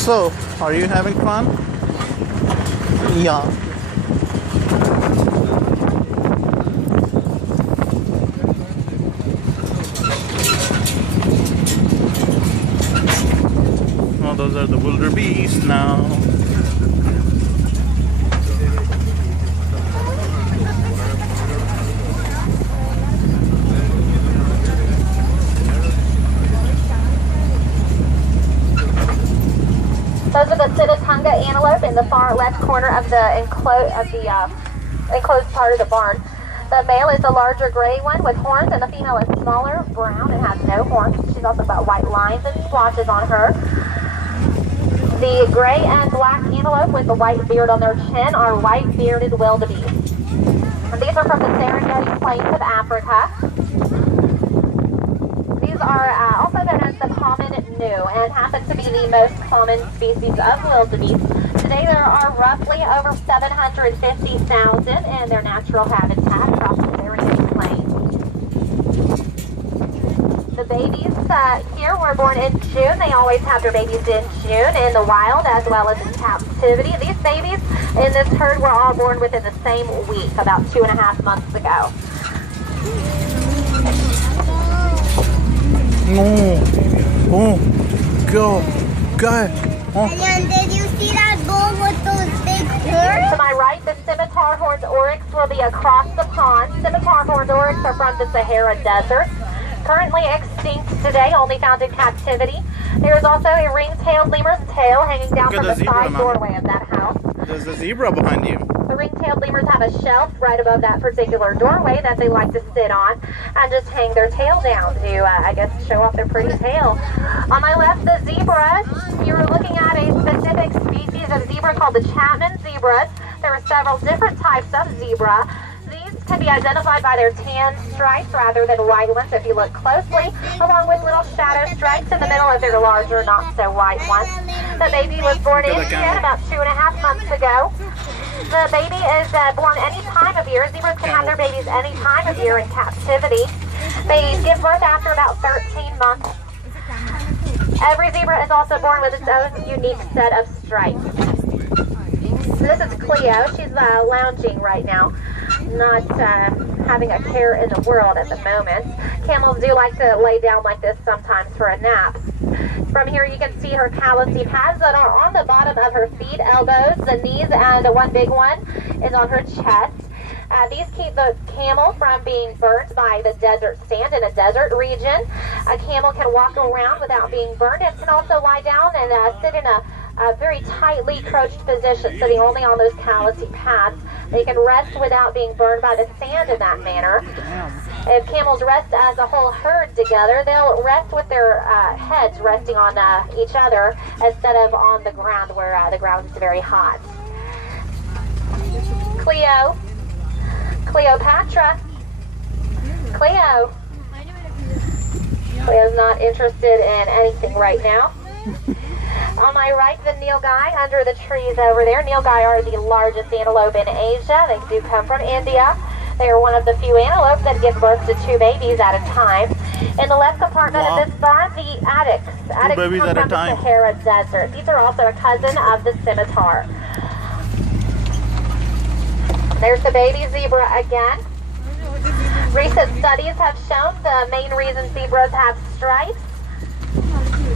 So, are you having fun? Yeah. Oh, those are the wildebeest now. Those are the Sitatunga antelope in the far left corner of the enclosed part of the barn. The male is a larger gray one with horns, and the female is smaller, brown, and has no horns. She's also got white lines and splotches on her. The gray and black antelope with the white beard on their chin are white-bearded wildebeest. And these are from the Serengeti Plains of Africa. These are also known as the common gnu and happen to be the most common species of wildebeest. Today there are roughly over 750,000 in their natural habitat across the Serengeti Plains. The babies here were born in June. They always have their babies in June in the wild as well as in captivity. These babies in this herd were all born within the same week, about 2.5 months ago. Oh, go. Oh. And did you see that bull with those big horns? To my right, the scimitar horned oryx will be across the pond. Scimitar horned oryx are from the Sahara Desert. Currently extinct today, only found in captivity. There is also a ring-tailed lemur's tail hanging down from the side doorway of that house. There's a zebra behind you. The ring-tailed lemurs have a shelf right above that particular doorway that they like to sit on and just hang their tail down to, I guess, show off their pretty tail. On my left, the zebra. You're looking at a specific species of zebra called the Chapman zebras. There are several different types of zebra. These can be identified by their tan stripes rather than white ones if you look closely, along with little shadow stripes in the middle of their larger, not so white ones. The baby was born in June about 2.5 months ago. The baby is born any time of year. Zebras can have their babies any time of year in captivity. They give birth after about 13 months. Every zebra is also born with its own unique set of stripes. This is Cleo. She's lounging right now, not having a care in the world at the moment. Camels do like to lay down like this sometimes for a nap. From here you can see her callousy pads that are on the bottom of her feet, elbows, the knees, and one big one is on her chest. These keep the camel from being burnt by the desert sand in a desert region. A camel can walk around without being burned and can also lie down and sit in a very tightly crouched position, sitting only on those callousy pads. They can rest without being burned by the sand in that manner. If camels rest as a whole herd together, they'll rest with their heads resting on each other instead of on the ground where the ground is very hot. Cleopatra. Cleo. Cleo's not interested in anything right now. On my right, the nilgai under the trees over there. Nilgai are the largest antelope in Asia. They do come from India. They are one of the few antelopes that give birth to 2 babies at a time. In the left compartment of this barn, the addax. Addax come from the Sahara Desert. These are also a cousin of the scimitar. There's the baby zebra again. Recent studies have shown the main reason zebras have stripes.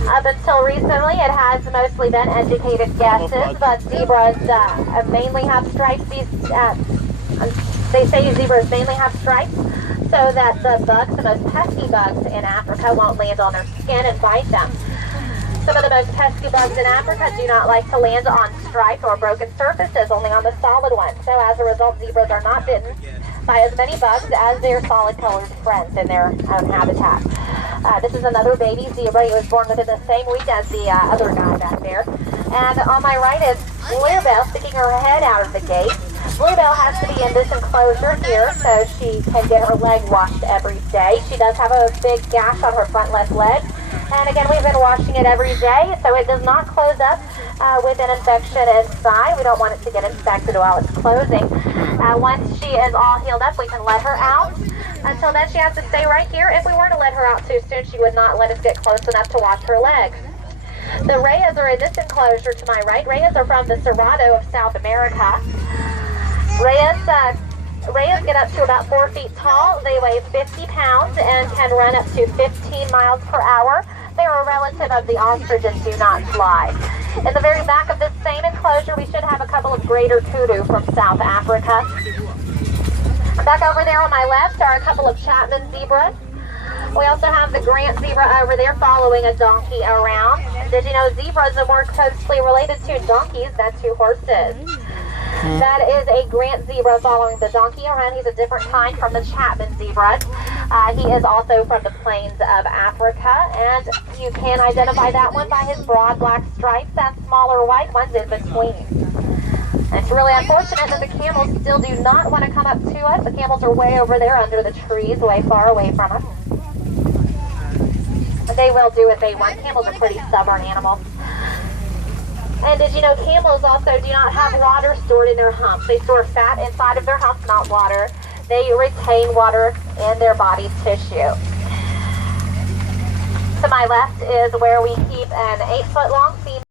Up until recently, it has mostly been educated guesses, but zebras mainly have stripes. They say zebras mainly have stripes so that the bugs, the most pesky bugs in Africa, won't land on their skin and bite them. Some of the most pesky bugs in Africa do not like to land on striped or broken surfaces, only on the solid ones. So as a result, zebras are not bitten by as many bugs as their solid-colored friends in their own habitat. This is another baby zebra. He was born within the same week as the other guy back there. And on my right is Bluebell sticking her head out of the gate. Bluebell has to be in this enclosure here so she can get her leg washed every day. She does have a big gash on her front left leg. And again, we've been washing it every day, so it does not close up with an infection inside. We don't want it to get infected while it's closing. Once she is all healed up, we can let her out. Until then, she has to stay right here. If we were to let her out too soon, she would not let us get close enough to wash her legs. The rayas are in this enclosure to my right. Rayas are from the Cerrado of South America. Rayas get up to about 4 feet tall. They weigh 50 pounds and can run up to 15 miles per hour. They are a relative of the ostrich and do not fly. In the very back of this same enclosure, we should have a couple of greater kudu from South Africa. Back over there on my left are a couple of Chapman zebras. We also have the Grant zebra over there following a donkey around. Did you know zebras are more closely related to donkeys than to horses? That is a Grant zebra following the donkey around. He's a different kind from the Chapman zebras. He is also from the plains of Africa, and you can identify that one by his broad black stripes and smaller white ones in between. And it's really unfortunate that the camels still do not want to come up to us. The camels are way over there under the trees, way far away from us. But they will do what they want. Camels are pretty stubborn animals. And did you know camels also do not have water stored in their humps? They store fat inside of their humps, not water. They retain water in their body's tissue. To my left is where we keep an 8-foot long female.